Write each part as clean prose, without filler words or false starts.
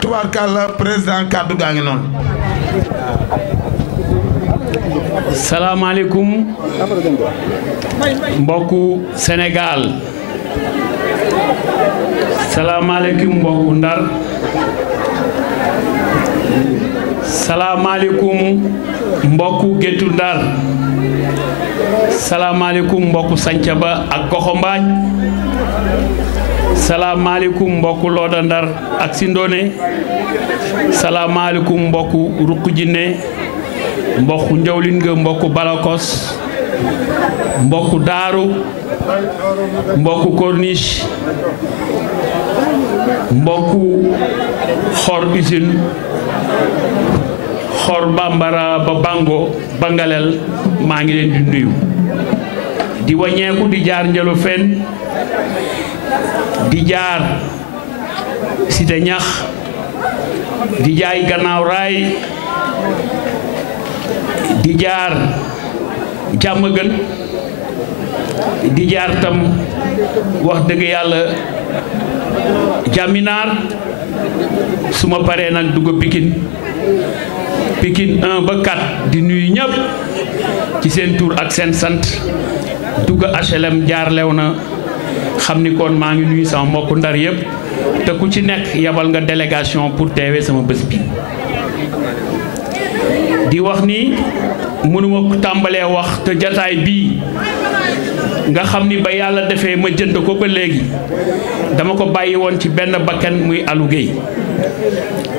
tubaarkàlla président kaddu gaa ngi noonu. salaamaaleykum mbokku Sénégal salaamaaleykum mbokku Ndar salaamaaleykum mbokku Géttu Ndar salaamaaleykum mbokku Sancaba ak Goxombaaj salaamaaleykum mbokku Looda Ndar ak Sindone salaamaaleykum mbokku Ruq Jinne mbokku Njawlin nga mbokku Balakos mbokku Daaru mbokku Corniche mbokku Xor Usine Xor Bambara ba Bango Bangalel maa ngi leen di nuyu di wàññeeku di jaar Njolofeen di jaar Cité Ñax di jaay Gannaaw Raay di jaar Jàmmagën di jaar tam wax dëgg yàlla Jaminaar su ma paree nag dugg Pikine 1 ba 4 di nuyu ñëpp ci seen tur ak seen sant dugg HLM jaar Léona xam ni kon maa ngi nuyu sama mbokku Ndar yëpp te ku ci nekk yabal nga délégation pour teewee sama bés bi di wax ni mënuma tàmbalee wax te jataay bii nga xam ni ba yàlla defee ma jënd ko ba léegi dama ko bàyyi woon ci benn bakkan muy Alou Gueye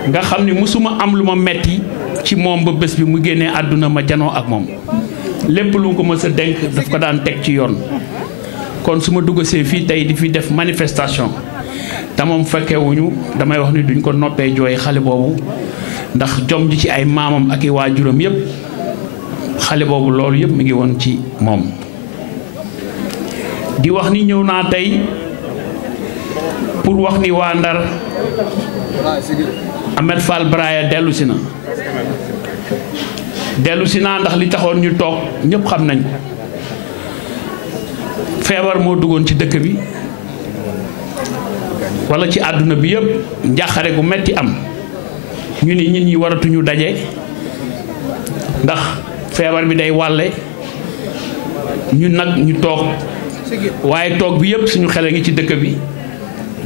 nga xam ni musuma am lu ma metti ci moom ba bés bi mu génnee àdduna ma janoo ak moom lépp lu ko mës a dénk daf ko daan teg ci yoon kon su ma duggasee fii tey di fi def manifestation te moom fekkewuñu damay wax ni duñ ko noppee jooy xale boobu ndax jom ji ci ay maamam ak i waajuram yëpp xale boobu loolu yëpp mi ngi woon ci moom di wax ni ñëw naa tey pour wax ni waa Ndar Ahmed Fall Braya dellu si na ndax li taxoon ñu toog ñëpp xam nañ feebar moo duggoon ci dëkk bi walla ci àdduna bi yëpp njàqare gu metti am ñu ni nit ñi waratuñu daje ndax feebar bi day wàlle ñu nag ñu toog waaye toog bi yëpp suñu xel a ngi ci dëkk bi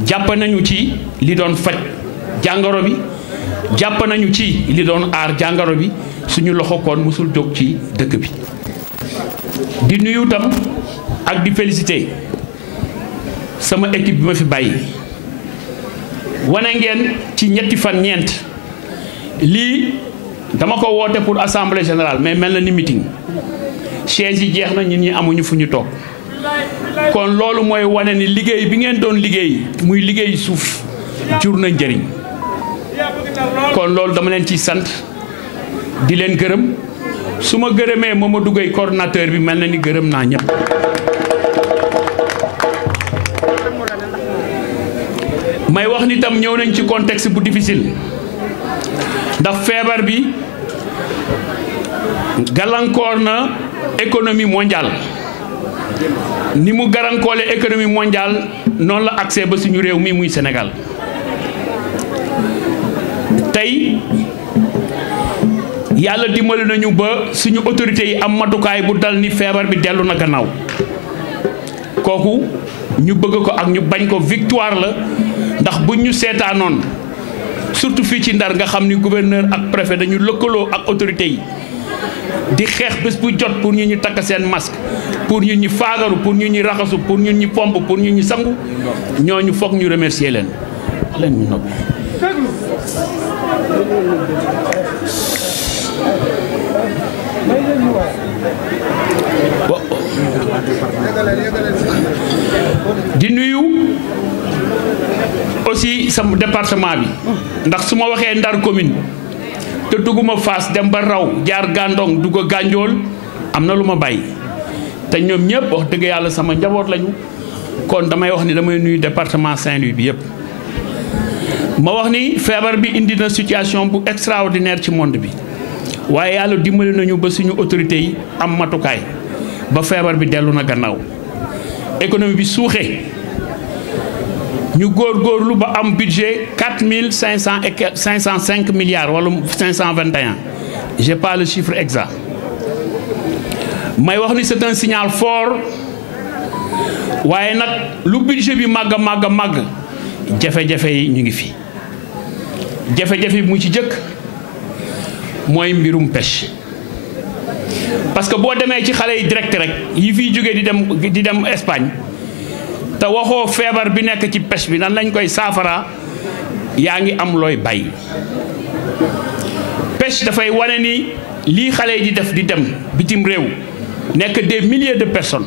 jàpp nañu ci li doon faj jàngoro bi jàpp nañu ci li doon aar jàngoro bi suñu loxo koon mësul jóg ci dëkk bi di nuyu tam ak di féliciter sama équipe bi ma fi bàyyi wane ngeen ci ñetti fan ñeent lii dama ko woote pour assemblée générale mais mel na ni meeting chaise yi jeex na ñun ñi amuñu fu ñu toog kon loolu mooy wane ni liggéey bi ngeen doon liggéey muy liggéey suuf jur na njëriñ kon loolu dama leen ciy sant di leen gërëm su ma gërëmee Mamadou Gueye coordonnateur bi mel na ni gërëm naa ñëpp may wax ni tam ñëw nañ ci contexte bu difficile ndax feebar bi gàllankoor na économie mondiale ni mu gàllankoole économie mondiale noonu la accès ba suñu réew mi muy Sénégal tey yàlla dimbali nañu ba suñu autorités yi am matukaay bu dal ni feebar bi dellu na gannaaw kooku ñu bëgg ko ak ñu bañ ko victoire la ndax buñ ñu seetaanoon surtout fii ci Ndar nga xam ni gouverneur ak préfet dañu lëkkaloo ak autorités yi di xeex bés bu jot pour ñu ñu takk seen masque pour ñu ñu faagaru pour ñu ñu raxasu pour ñu ñu pompe pour ñu ñu sangu ñooñu foog ñu remercier leen ñu noppi sama département bi ndax su ma waxee Ndar commune te dugguma Fass dem ba raw jaar Gandon dugg Gandiol am na lu ma bàyyi te ñoom ñëpp wax dëgg yàlla sama njaboot lañu kon damay wax ni damay nuyu département Saint-Louis bi yëpp. ma wax ni feebar bi indi na situation bu extraordinaire ci monde bi waaye yàlla dimbali nañu ba suñu autorités yi am matukaay ba feebar bi dellu na gannaaw économie bi suuxee ñu góorgóorlu ba am budget 4505 milliards wala 521 j'ai pas le chiffre exact may wax ni c'est un signal fort waaye nag lu budget bi màgg jafe-jafe yi ñu ngi fi jafe-jafe bi mu ci jëkk mooy mbirum pêche parce que boo demee ci xale yi direct rek yi fiy jógee di dem Espagne te waxoo feebar bi nekk ci pêche bi nan lañ koy saafara yaa ngi am looy bay pêche dafay wane ni lii xale yi di dem bitim réew nekk des milliers de personnes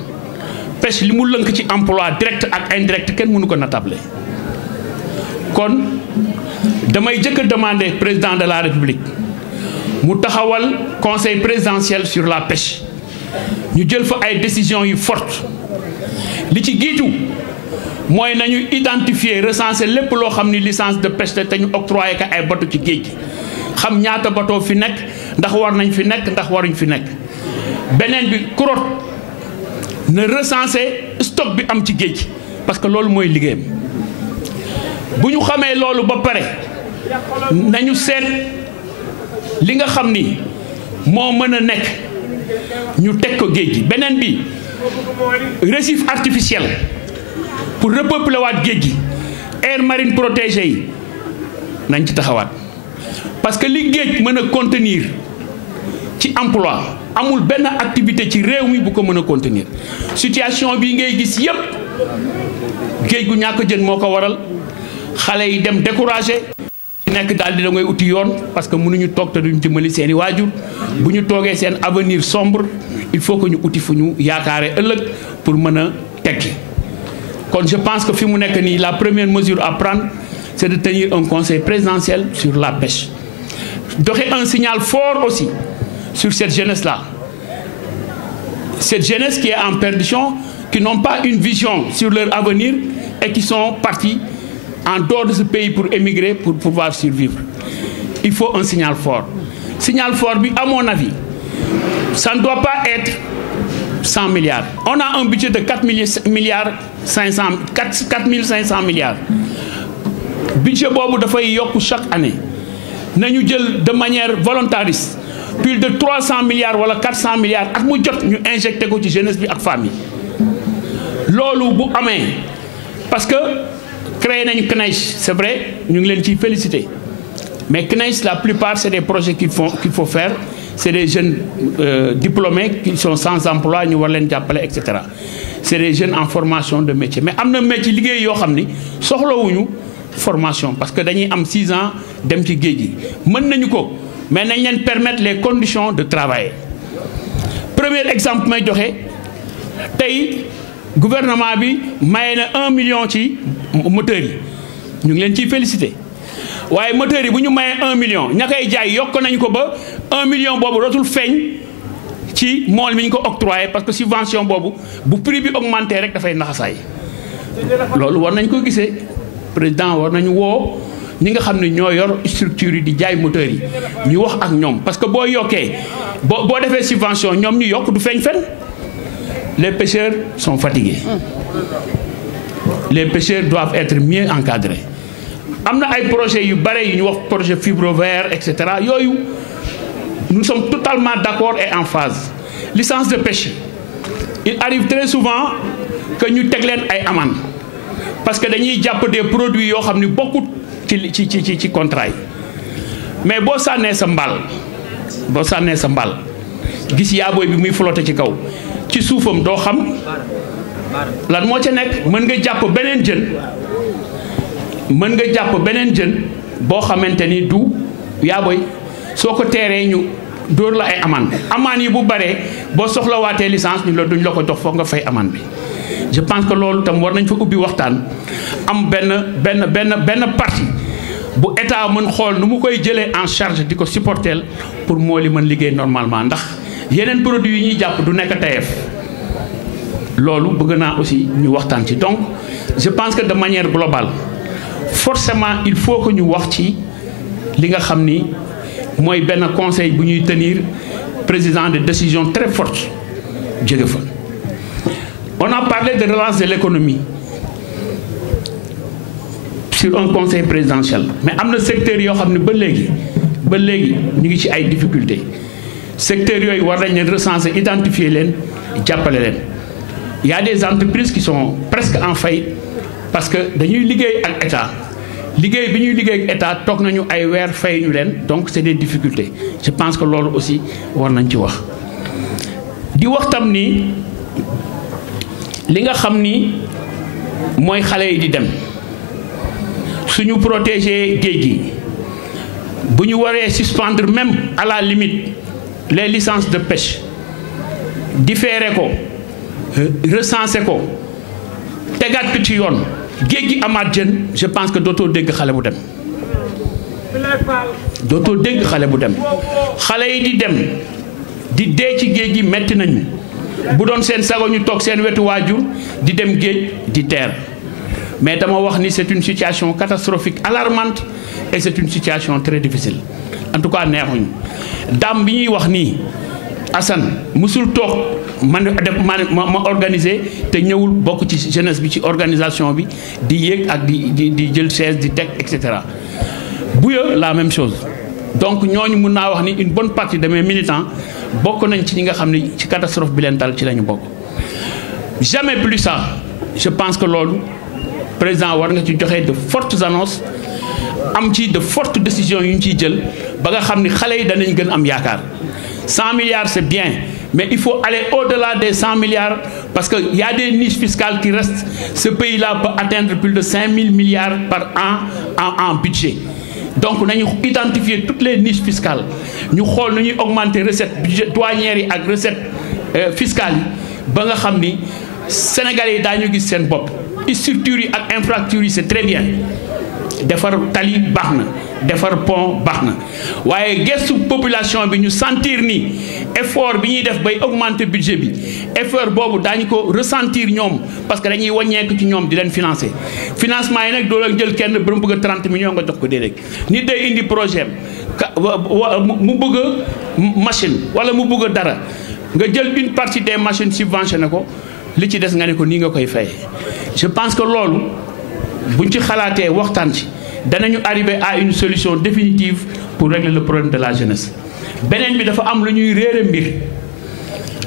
pêche li mu lënk ci emploi direct ak indirect kenn mënu ko natable kon damay jëkk a demander président de la République mu taxawal conseil présidentiel sur la pêche ñu jël fa ay décisions yu fortes li ci jiitu mooy nañu identifier recenser lépp loo xam ni licence de pêche te ñu octroyé ko ay bateau ci géej gi xam ñaata bateau fi nekk ndax war nañ fi nekk ndax waruñ fi nekk beneen bi kuroot na recenser stock bi am ci géej gi parce que loolu mooy liggéeyam bu ñu xamee loolu ba pare nañu seet li nga xam ni moo mën a nekk ñu teg ko géej gi beneen bi récif artificiel pour repeupler waat géej gi aire marine protégée yi nañ ci taxawaat parce que li géej mën a contenir ci emploi amul benn activité ci réew mi bu ko mën a contenir situation bi ngay gis yépp géej gu ñàkk jën moo ko waral xale yi dem découragé ci nekk daal di da ngay uti yoon parce que mënuñu toog te duñ dimbali seeni waajur bu ñu toogee seen avenir sombre il faut que ñu uti fu ñu yaakaare ëllëg pour mën a tekki kon je pense que fi mu nekk nii la première mesure à prendre c'est de tenir un conseil présidentiel sur la pêche doxe un signal fort aussi sur cette jeunesse-là cette jeunesse qui est en perdition qui n'ont pas une vision sur leur avenir et qui sont partis en dehors de ce pays pour émigrer pour pouvoir survivre il faut un signal fort bi à mon avis ça ne doit pas être 100 milliards on a un budget de 4 milliards 4500 milliards budget boobu dafay yokk chaque année nañu jël de manière volontariste plus de 300 milliards wala 400 milliards at mu jot ñu injecté ko ci jeunesse bi ak famille loolu bu amee parce que créé nañu CNEIS c'est vrai ñu ngi leen ciy féliciter mais CNEIS la plupart c'est des projets qu'il faut faire c'est des jeunes diplômés qui sont sans emploi ñu war leen jàppale et cetera c'est des jeunes en formation de métier mais am na métier liggéey yoo xam ni soxlawuñu formation parce que dañuy am 6 ans dem ci géej gi mën nañu ko mais nañ leen permettre les conditions de travailler premier exemple may joxe tey gouvernement bi maye na 1 million ci moteurs yi ñu ngi leen ciy féliciter waaye moteurs yi bu ñu mayee 1 million ña koy jaay yokk nañu ko ba 1 million boobu dootul feeñ ci mool mi ñu ko octroyé parce que subvention boobu bu prix bi augmenté rek dafay naxasaay loolu war nañ ko gisee président war nañu woo ñi nga xam ne ñoo yor structure yi di jaay moteurs yi ñu wax ak ñoom parce que boo yokkee boo defee subvention ñoom ñu yokk du feeñ fenn les pêcheurs sont fatigués les pêcheurs doivent être mieux encadrés am na ay projets yu bare yu ñu wax projet fibre vert et cetera yooyu nous sommes totalement d'accord et en phase licence de pêche il arrive très souvent que ñu teg leen ay amende parce que dañuy jàpp des produits yoo xam ni bokkut ci contrat yi mais boo sànnee sa mbal gis yaabooy bi muy flotter ci kaw ci suufam doo xam lan moo ca nekk mën nga jàpp beneen jën boo xamante ni du yaabooy soo ko teeree ñu dóor la ay amende yi bu baree boo soxlawaatee licence duñ la ko jox foog nga fay amende bi je pense que loolu tam war nañ fa ubbi waxtaan am benn partie bu état mën xool nu mu koy jëlee en charge di ko supporter pour moo li mën liggéey normalement ndax yeneen produits yi ñuy jàpp du nekk TF loolu bëgg naa aussi ñu waxtaan ci. donc je pense que de manière globale forcément il faut que ñu wax ci li nga xam ni mooy benn conseil bu ñuy tenir président de décision très forte jóge fa. On a parlé de relance de l'économie sur un conseil présidentiel mais am na secteur yoo xam ne ba léegi ñu ngi ci ay difficultés secteurs yooyu war nañ leen recenser identifier leen jàppale leen. Il y a des entreprises qui sont presque en faillite parce que dañuy liggéey ak état liggéey bi ñuy liggéey ak état toog nañu ay weer fay ñu leen donc c'est des difficultés. Je pense que loolu aussi war nañ ci wax. di wax tam ni li nga xam ni mooy xale yi di dem suñu protéger géej gi bu ñu waree suspendre même à la limite les licences de pêche différer ko recenser ko tegaat ko ci yoon géej gi amaat jën je pense que dootoo dégg xale bu dem dootoo dégg xale bu dem xale yi di dem di dee ci géej gi metti nañu bu doon seen sago ñu toog seen wetu waajur di dem géej di teer mais dama wax ni c'est une situation catastrophique alarmante et c'est une situation très difficile en tout cas neexuñu daam bi ñuy wax nii Assane musul toog ma organiser te ñëwul bokk ci jeunesse bi ci organisation bi di yéeg ak di jël chaise di teg et cetera Bouya la même chose donc ñooñu mun naa wax ni une bonne partie de mes militants bokk nañ ci ñi nga xam ne ci catastrophe bi leen dal ci la ñu bokk. Jamais plus ça je pense que loolu président war nga ci joxe de fortes annonces am ci de fortes décisions yu ñu ciy jël ba nga xam ni xale yi danañ gën am yaakaar 100 milliards c'est bien mais il faut aller au-delà des 100 milliards parce que y a des niches fiscales qui restent. Ce pays-là peut atteindre plus de 5 000 milliards par an en budget. Donc nañu identifier toutes les niches fiscales ñu xool nu ñuy augmenter recettes budget douanières yi ak recettes fiscales yi ba nga xam ni Sénégalais yi daañu gis seen bopp. Structures yi ak infrastructures yi c'est très bien defar tali baax na defar pont baax na waaye gestu population bi ñu sentir ni effort bi ñuy def bay augmenter budget bi effort boobu daañu ko ressentir ñoom parce que dañuy wàññeeku ci ñoom di leen financer financement yi nag doo leen jël kenn ba mu bëgg 30 millions nga jox ko déedéet nit day indi projet mu bëgg machine wala mu bëgg dara nga jël une partie des machines subventionné ko li ci des nga ne ko nii nga koy fayee. Je pense que loolu buñ ci xalaatee waxtaan ci danañu arriver à une solution définitive pour régler le problème de la jeunesse. beneen bi dafa am lu ñuy réere mbir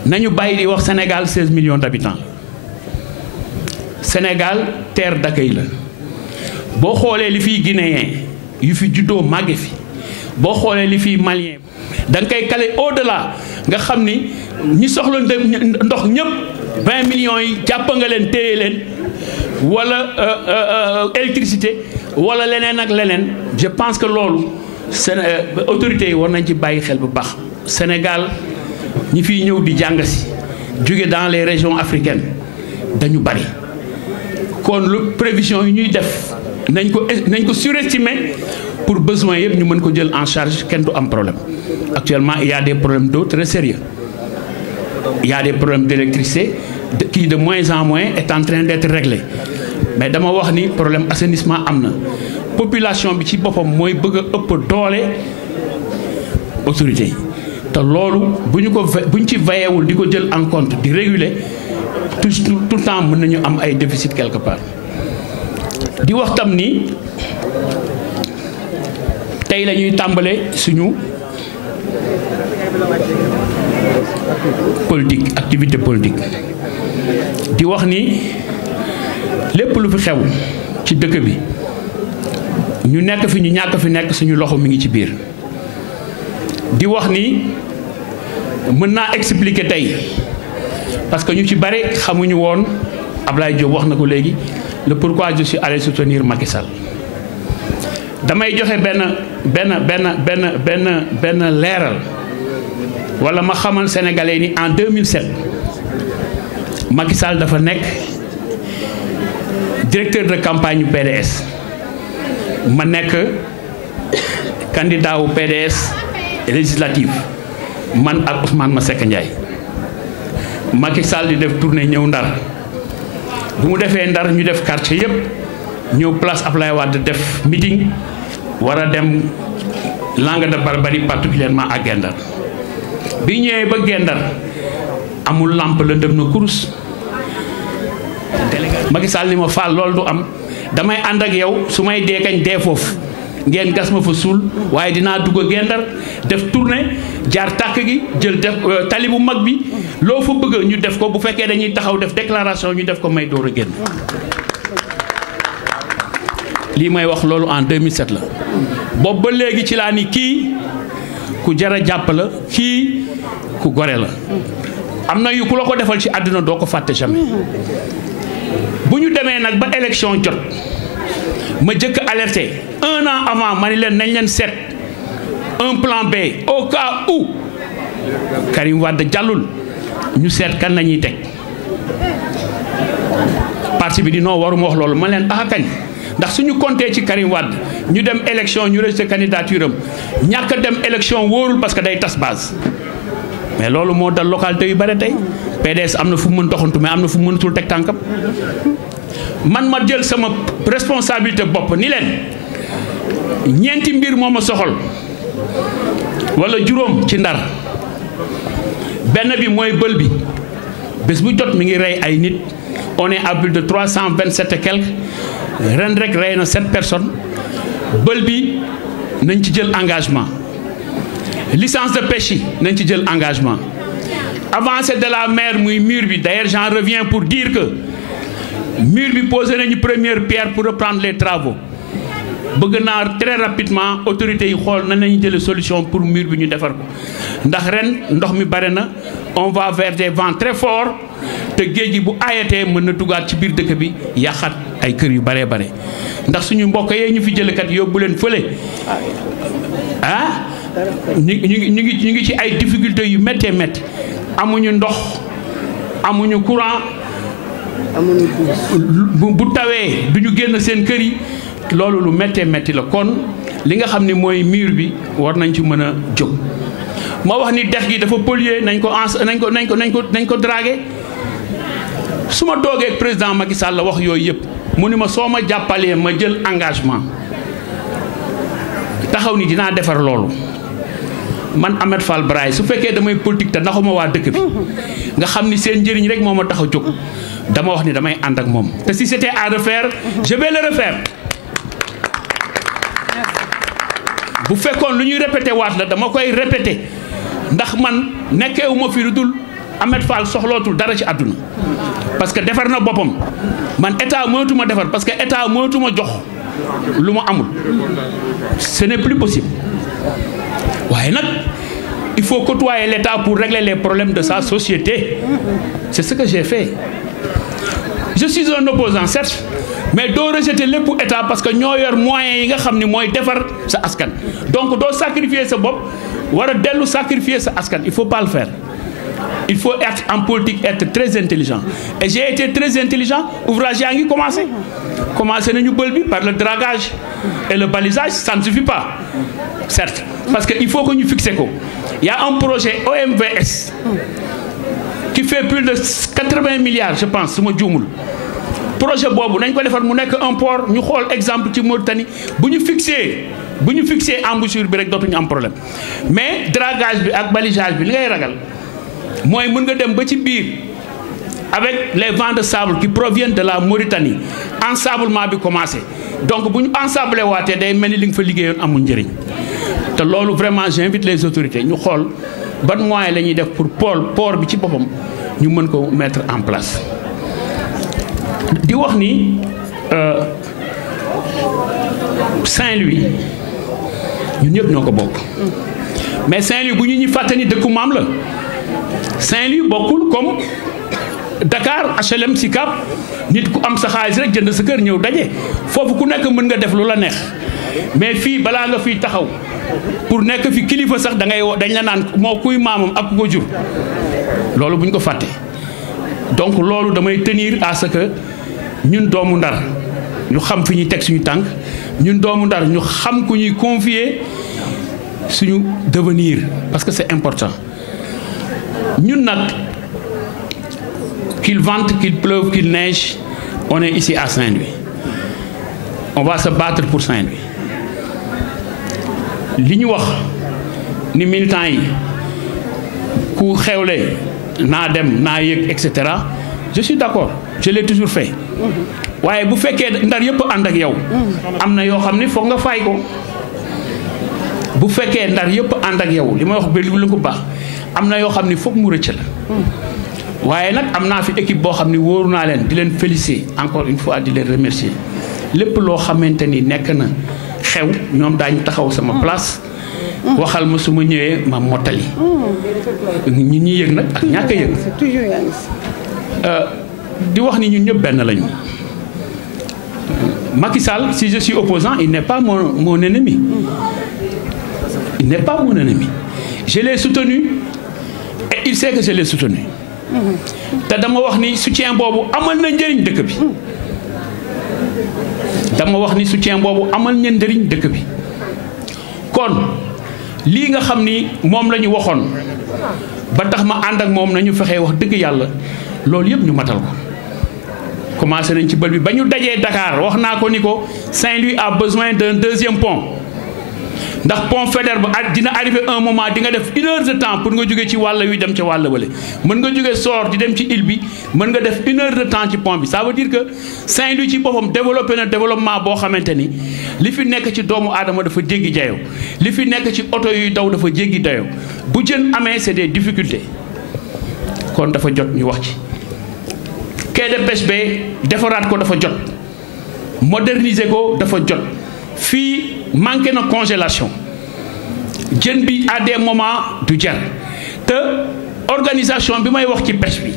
nañu bàyyi di wax Sénégal 16 millions d'habitants Sénégal terre d'accueil la boo xoolee li fiy guinéen yu fi juddoo màgge fi boo xoolee li fiy malien da nga koy caler au-delà nga xam ni ñi soxla ndox ñëpp 20 millions yi jàpp nga leen téye leen wala électricité wala leneen ak leneen je pense que loolu autorités yi war nañ ci bàyyi xel bu baax. Sénégal ñi fiy ñëw di jàng si jóge dans les régions africaines dañu bari kon lu prévision yi ñuy def nañ ko surestimer pour besoin yëpp ñu mën ko jël en charge kenn du am problème. Actuellement il y a des problèmes d'eau très sérieux il y a des problèmes d'électricité qui de moins en moins est en train d'être réglé mais dama wax ni problème assainissement am na population bi ci boppam mooy bëgg a ëpp doole autorité yi te loolu bu ñu ci veillewul di ko jël en compte di réguler tout le temps mën nañu am ay déficit quelque part. di wax tam ni tey la ñuy tàmbale suñu politique activité politique di wax ni lépp lu fi xew ci dëkk bi ñu nekk fi ñu ñàkk fi nekk suñu loxo mi ngi ci biir. di wax ni mën naa expliquer tey parce que ñu ci bari xamuñu woon Ablaye Diop wax na ko léegi le pourquoi je suis allé soutenir Macky Sall. damay joxe benn leeral wala ma xamal sénégalais ni en 2007 Macky Sall dafa nekk directeur de campagne PDS ma nekk candidat wu PDS législative man ak Ousmane Masseck Ndiaye Macky Sall di def tournée ñëw Ndar bu mu defee Ndar ñu def quartier yëpp ñëw place Ablaye Wade def meeting war a dem Langue de Barbarie particulièrement à Guet-Ndar bi ñëwee ba Guet-Ndar amul lampe lëndëm na kurus Macky Sall ni ma faal loolu du am damay ànd ak yow su may dee kañ dee foofu ngeen gas ma fa suul waaye dinaa dugg a Guet-Ndar def tournée jaar tàkk gi jël def tali bu mag bi loo fa bëgg ñu def ko bu fekkee dañuy taxaw def déclaration ñu def ko may door a génn lii may wax loolu en 2007 la boobu ba léegi ci laa ni kii ku jar a jàpp la kii ku gore la am na yu ku la ko defal ci àdduna doo ko fàtte jamais bu ñu demee nag ba élection jot ma jëkk alerté 1 an avant ma ni leen nañ leen seet un plan B au cas où Karim Wade jàllul ñu seet kan nañuy teg parti bi di noo waruma wax loolu ma leen kañ ndax suñu compté ci Karim Wade ñu dem élection ñu rejeté candidature am ñàkk dem élection wóorul parce que day tas base mais loolu moo dal localité yu bare tey PDS am na fu mu mën doxantu mais am na fu mu mënatul teg tànkam man ma jël sama responsabilité bopp ni leen ñeenti mbir moo ma soxal wala juróom ci Ndar benn bi mooy bël bi bés bu jot mi ngi rey ay nit on est à plus de 327 et quelques ren rek rey na 7 personnes bël bi nañ ci jël engagement licence de pêche yi nañ ci jël engagement avancée de la mer muy mur bi d'ailleurs j'en reviens pour dire que mur bi posé nañu première pierre pour reprendre les travaux bëgg naa très rapidement autorités yi xool na nañu jële solution pour mur bi ñu defar ko ndax ren ndox mi bare na on va vers des vents très forts te géej gi bu aayatee mën na dugaat ci biir dëkk bi yàqat ay kër yu baree bare ndax suñu mbokk yee ñu fi jëlekat yóbbu leen fële ñu ngi ci ay difficultés yu méttee métti amuñu ndox amuñu courant bu tawee du ñu génn seen kër yi loolu lu méttee métti la kon li nga xam ne mooy mur bi war nañ ci mën a jóg moo wax ni dex gi dafa polluer nañ ko draguer su ma doogee ak président Macky Sall la wax yooyu yëpp mu ni ma soo ma jàppalee ma jël engagement taxaw ni dinaa defar loolu man Ahmed Fall Braye su fekkee damay politique te ndaxuma waa dëkk bi nga xam ni seen njëriñ rek moo ma tax a jóg dama wax ni damay ànd ak moom te si c'était à refaire je vais le refaire bu fekkoon lu ñuy répété waat la dama koy répété ndax man nekkeewu ma fi lu dul Ahmed Fall soxlootul dara ci àdduna parce que defar na boppam man état mënatuma defar parce que état mënatuma jox lu ma amul ce n'est plus possible waaye nag il faut côtoyer l'état pour régler les problèmes de sa société c'est ce que j'ai fait je suis un opposant certes mais doo rejeter lépp état parce que ñoo yor moyens yi nga xam ni mooy defar sa askan donc doo sacrifier sa bopp war a dellu sacrifier sa askan il faut pas le faire il faut être en politique être très intelligent et j'ai été très intelligent ouvrage yaa ngi commencé nañu bël bi par le dragage et le balisage ça ne suffit pas certes parce que il faut que ñu fixer ko il y a un projet OMVS qui fait plus de 80 milliards je pense su ma juumul projet boobu nañ ko defar mu nekk un port ñu xool exemple ci Mauritanie bu ñu fixé embouchure bi rek dootuñu am problème mais dragage bi ak balisage bi li ngay ragal mooy mën nga dem ba ci biir avec les vents de sable qui proviennent de la Mauritanie ensablement bi commencé donc bu ñu ensablé waatee day mel ni li nga fa liggéeyoon amul njëriñ te loolu vraiment j'invite les autorités ñu xool ban moyen la ñuy def pour port bi ci boppam ñu mën ko mettre en place di wax ni Saint-Louis ñun ñëpp ñoo ko bokk mais Saint-Louis bu ñu fàtte ni dëkku maam la Saint-Louis bokkul comme Dakar HLM Sicap nit ku am sa xaalis rek jënd sa kër ñëw daje foofu ku nekk mën nga def lu la neex mais fii balaa nga fiy taxaw pour nekk fi kilifa sax dañ la naan moo kuy maamam ak ku ko jur loolu bu ñu ko fàtte donc loolu damay tenir à ce que ñun doomu Ndar ñu xam fi ñuy teg suñu tànk ñun doomu Ndar ñu xam ku ñuy confier suñu devenir parce que c'est important ñun nag qu'il vente qu'il pleuve qu'il neige on est ici à Saint-Louis on va se battre pour Saint-Louis li ñu wax ni militants yi ku xewle naa dem naa yëg et cetera je suis d'accord je l'ai toujours fait waaye bu fekkee Ndar yëpp ànd ak yow am na yoo xam ni foog nga fay ko bu fekkee Ndar yëpp ànd ak yow li may wax ba lu ko baax am na yoo xam ni foog mu rëcc la waaye nag am naa fi équipe boo xam ni wóoru naa leen di leen féliciter encore une fois di leen remercier lépp loo xamante ni nekk na xew ñoom daañu taxaw sama place waxal ma su ma ñëwee ma mottali ñi ñuy yëg nag ak ñàkk a yëg di wax ni ñun ñëpp benn lañu Macky Sall si je suis opposant il n'est pas mon ennemi il n'est pas mon ennemi je l'ai soutenu et il sait que je l'ai soutenu te dama wax ni soutien boobu amal na njëriñ dëkk bi dama wax ni soutien boobu amal na njëriñ dëkk bi kon lii nga xam ni moom la ñu waxoon ba tax ma ànd ak moom nañu fexee wax dëgg yàlla loolu yëpp ñu matal ko commencé nañ ci bël bi ba ñu dajee Dakar wax naa ko ni ko Saint-Louis a besoin d'un deuxième pont ndax pont Faidherbe ba dina arrivé un moment di nga def 1 heure de temps pour nga jóge ci wàll wi dem ca wàll wale mën nga jóge Sor di dem ci île bi mën nga def 1 heure de temps ci pont bi ça veut dire que Saint-Louis ci boppam développé na développement boo xamante ni li fi nekk ci doomu aadama dafa jéggi dayoo li fi nekk ci oto yuy daw dafa jéggi dayoo bu jën amee c'est des difficultés kon dafa jot ñu wax ci quai de pêche ba defaraat ko dafa jot moderniser ko dafa jot fii manqué na congélation jën bi à des moments du jar te organisation bi may wax ci pêche bi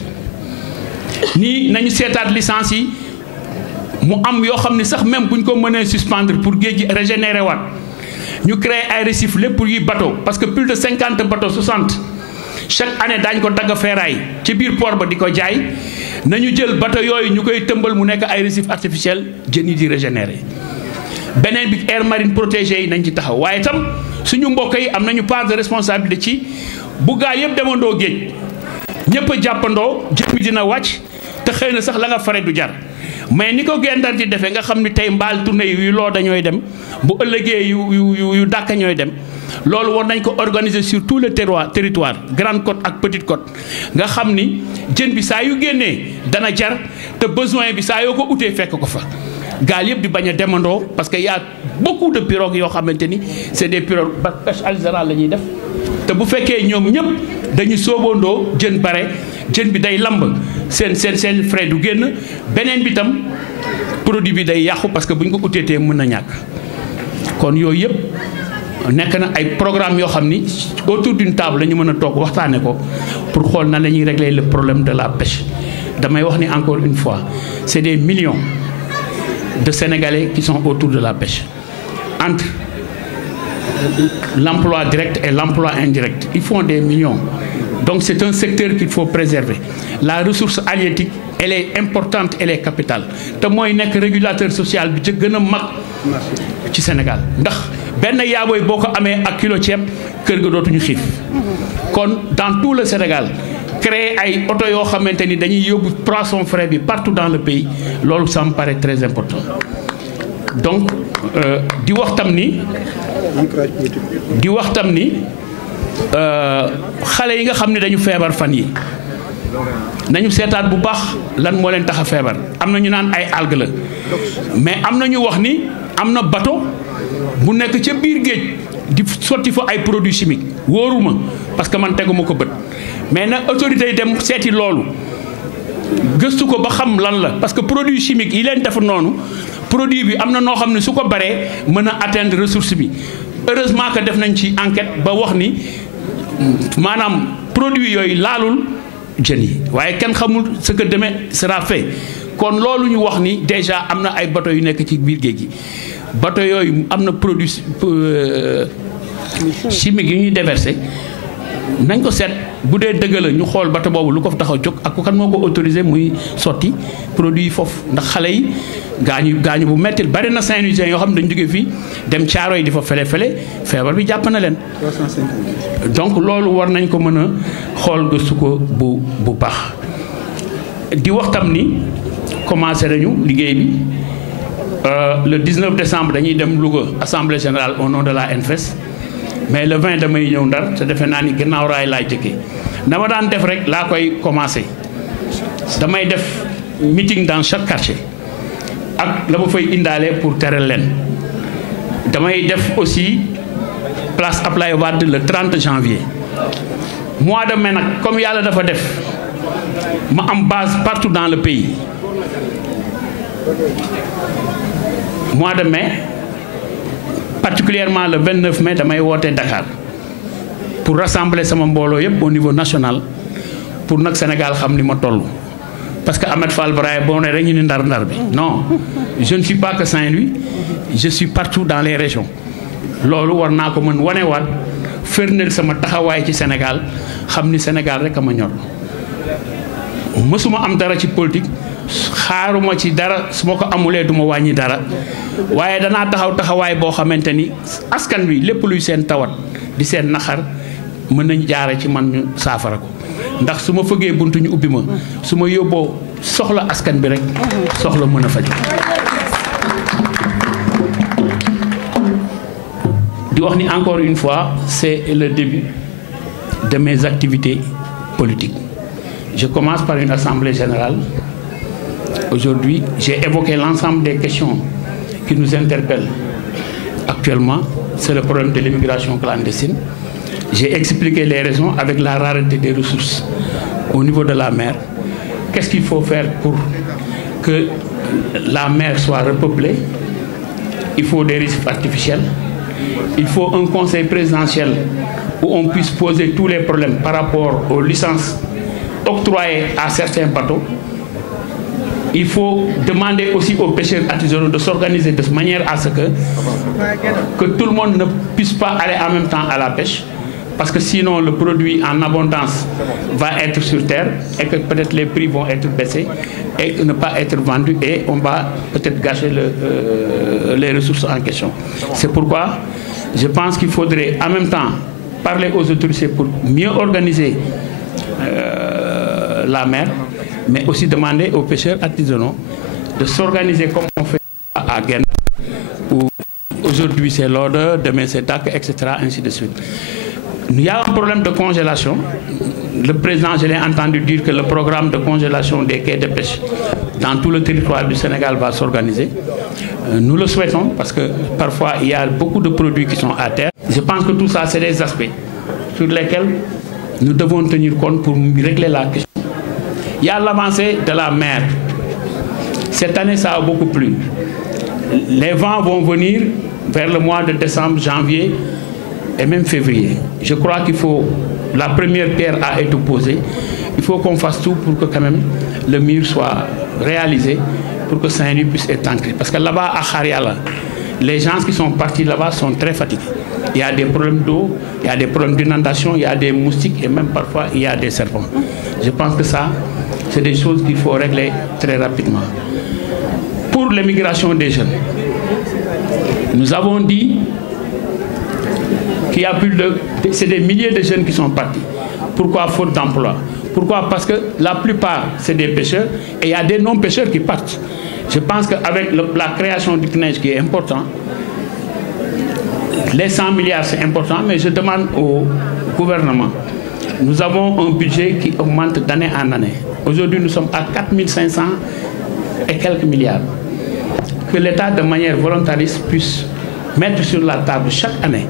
nii nañu seetaat licence yi mu am yoo xam ne sax même buñ ko mënee suspendre pour géej gi régénérer waat ñu créer ay récifs lépp yi bateau parce que plus de 50 bateaux 60 chaque année daañu ko dagg feeraay ci biir port ba di ko jaay nañu jël bateau yooyu ñu koy tëmbal mu nekk ay récifs artificiels jën yi di régénérer beneen bi aire marine protégée yi nañ ci taxaw waaye itam suñu mbokk yi am nañu part de responsabilité ci bu gaal yëpp demandoo géej ñëpp a jàppandoo jën bi dina wàcc te xëy na sax la nga fare du jar mais ni ko Guet Ndar di defee nga xam ni tey mbaal tourné yu loo dañooy dem bu ëllëgee yu dàkka ñooy dem loolu war nañ ko organiser sur tout le territoire Grande Côte ak Petite Côte nga xam ni jën bi saa yu génnee dana jar te besoin bi saa yoo ko utee fekk ko fa gaal yëpp di bañ a demandoo parce que y a beaucoup de pirogues yoo xamante ni c'est des pirogues ba pêche artisanale la ñuy def te bu fekkee ñoom ñëpp dañu soobandoo jën bare jën bi day lamb seen frais du génn beneen bi tam produit bi day yàqu parce que bu ñu ko uteetee mën na ñàkk kon yooyu yëpp nekk na ay programme yoo xam ni autour d'une table la ñu mën a toog waxtaane ko pour xool na la ñuy régler le problème de la pêche damay wax ni encore une fois c'est des millions de Sénégalais qui sont autour de la pêche entre l'emploi direct et l'emploi indirect ils font des millions donc c'est un secteur qu'il faut préserver la ressource halieutique elle est importante elle est capitale te mooy nekk régulateur social bi ci gën a mag ci Sénégal ndax benn yaabooy boo ko amee ak kilo ceeb kër ga dootuñu xiif kon dans tout le Sénégal créer ay oto yoo xamante ni dañuy yóbbu poisson frais bi partout dans le pays loolu ça me paraît très important donc di wax tam ni xale yi nga xam ne dañu feebar fan yi nañu seetaat bu baax lan moo leen tax a feebar am na ñu naan ay algues la mais am na ñu wax ni am na bateau bu nekk ca biir géej di sotti fa ay produits chimiques wóoruma parce que man teguma ko bët mais nag autorités yi dem seeti loolu gëstu ko ba xam lan la parce que produits chimiques yi leen def noonu produit bi am na noo xam ne su ko baree mën a atteindre ressource bi heureusement que def nañ ci enquête ba wax ni maanaam produit yooyu laalul jën yi waaye kenn xamul ce que demain sera fait kon loolu ñu wax ni déjà am na ay bateau yu nekk ci biir géej gi bateau yooyu am na produit chimique yu ñuy déversé nañ ko seet bu dee dëgg la ñu xool bato boobu lu ko fa tax a jóg ak ko kan moo ko autorisé muy sotti produit yi foofu ndax xale yi gaañu bu mettil bari na Saint-Louisien yoo xam ne dañu jógee fii dem caaro yi di fa fele feebar bi jàpp na leen. 350. donc loolu war nañ ko mën a xool gëstu ko bu baax di wax tam ni commencé nañu liggéey bi le 19 décembre dañuy dem Louga assemblée générale au nom de la NFES. mais le 20 damay ñëw Ndar te defe naa ni gannaaw raay laay jëkkee dama daan def rek laa koy commencé damay def meeting dans chaque quartier ak la ma fay indaale pour teral leen damay def aussi place Ablaye Wade le 30 janvier mois de mai nag comme yàlla dafa def ma am base partout dans le pays mois de mai particulièrement le 29 mai damay woote Dakar pour rassembler sama mbooloo yëpp au niveau national pour nag Sénégal xam ni ma toll parce que Ahmed Fall Braye boo ne rek ñu ni ndar bi non je ne suis pas que Saint-Louis je suis partout dans les régions loolu war naa ko mën wanewaat firndeel sama taxawaay ci Sénégal xam ni Sénégal rek a ma ñor mësuma am dara ci politique xaaruma ci dara su ma ko amulee du ma wàññi dara waaye danaa taxawaay boo xamante ni askan wi lépp luy seen tawat di seen naxar mën nañ jaare ci man ñu saafara ko ndax su ma fëggee buntu ñu ubbi ma su ma yóbboo soxla askan bi rek soxla mën a faj di wax ni encore une fois c'est le début de mes activités politiques. Je commence par une assemblée générale. Aujourd'hui, j'ai évoqué l'ensemble des questions qui nous interpellent actuellement. C'est le problème de l'immigration clandestine. J'ai expliqué les raisons avec la rareté des ressources au niveau de la mer. Qu'est-ce qu'il faut faire pour que la mer soit repeuplée? Il faut des récifs artificiels. Il faut un conseil présidentiel où on puisse poser tous les problèmes par rapport aux licences octroyées à certains bateaux. Il faut demander aussi aux pêcheurs artisanaux de s'organiser de manière à ce que tout le monde ne puisse pas aller en même temps à la pêche. Parce que sinon, le produit en abondance va être sur terre et que peut-être les prix vont être baissés et ne pas être vendus et on va peut-être gâcher les ressources en question. C'est pourquoi je pense qu'il faudrait en même temps parler aux autorités pour mieux organiser la mer, mais aussi demander aux pêcheurs artisanaux de s'organiser comme on fait à Guenda, où aujourd'hui c'est l'ordre, demain c'est TAC, etc., ainsi de suite. Il y a un problème de congélation. Le président, je l'ai entendu dire que le programme de congélation des quais de pêche dans tout le territoire du Sénégal va s'organiser. Nous le souhaitons parce que parfois il y a beaucoup de produits qui sont à terre. Je pense que tout ça, c'est des aspects sur lesquels nous devons tenir compte pour régler la question. Il y a l'avancée de la mer. Cette année, ça a beaucoup plu. Les vents vont venir vers le mois de décembre, janvier et même février. Je crois qu'il faut, la première pierre a été posée. Il faut qu'on fasse tout pour que quand même le mur soit réalisé, pour que Saint-Louis puisse être ancré. Parce que là-bas, à Khariala, les gens qui sont partis là-bas sont très fatigués. Il y a des problèmes d'eau, il y a des problèmes d'inondation, il y a des moustiques et même parfois il y a des serpents. Je pense que ça, c'est des choses qu'il faut régler très rapidement. Pour l'émigration des jeunes, nous avons dit qu'il y a plus de... C'est des milliers de jeunes qui sont partis. Pourquoi faute d'emploi? Pourquoi? Parce que la plupart, c'est des pêcheurs et il y a des non-pêcheurs qui partent. Je pense qu'avec la création du CNEJ qui est important, les 100 milliards c'est important, mais je demande au gouvernement, nous avons un budget qui augmente d'année en année. Aujourd'hui, nous sommes à 4500 et quelques milliards. Que l'État, de manière volontariste, puisse mettre sur la table chaque année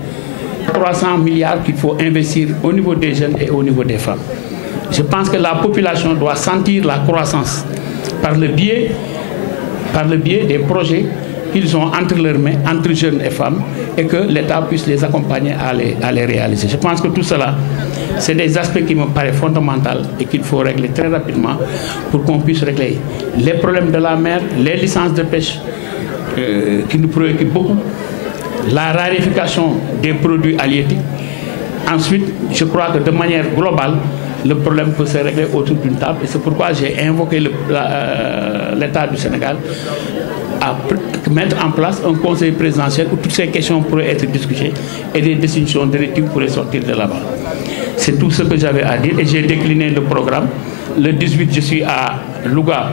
300 milliards qu'il faut investir au niveau des jeunes et au niveau des femmes. Je pense que la population doit sentir la croissance par le biais des projets qu'ils ont entre leurs mains, entre jeunes et femmes, et que l'État puisse les accompagner à les réaliser. Je pense que tout cela, c'est des aspects qui me paraissent fondamentaux et qu'il faut régler très rapidement pour qu'on puisse régler les problèmes de la mer, les licences de pêche qui nous préoccupent beaucoup, la raréfaction des produits halieutiques Ensuite, je crois que de manière globale, le problème peut se régler autour d'une table. Et c'est pourquoi j'ai invoqué l'État du Sénégal à mettre en place un conseil présidentiel où toutes ces questions pourraient être discutées et des décisions directives pourraient sortir de là-bas. C'est tout ce que j'avais à dire et j'ai décliné le programme. Le 18, je suis à Louga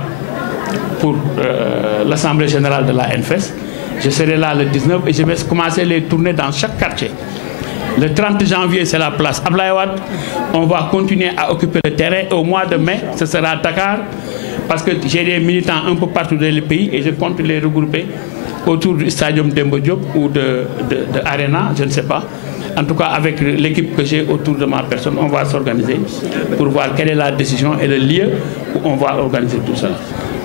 pour l'Assemblée générale de la NFES. Je serai là le 19 et je vais commencer les tournées dans chaque quartier. Le 30 janvier, c'est la place Ablaye Wade. On va continuer à occuper le terrain. Au mois de mai, ce sera Dakar, parce que j'ai des militants un peu partout dans le pays et je compte les regrouper autour du stadium Demba Diop ou de Arena, je ne sais pas. En tout cas, avec l'équipe que j'ai autour de ma personne, on va s'organiser pour voir quelle est la décision et le lieu où on va organiser tout ça.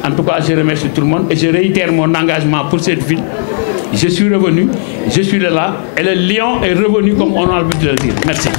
En tout cas, je remercie tout le monde et je réitère mon engagement pour cette ville. Je suis revenu, je suis là et le lion est revenu comme on a l'habitude de le dire. Merci.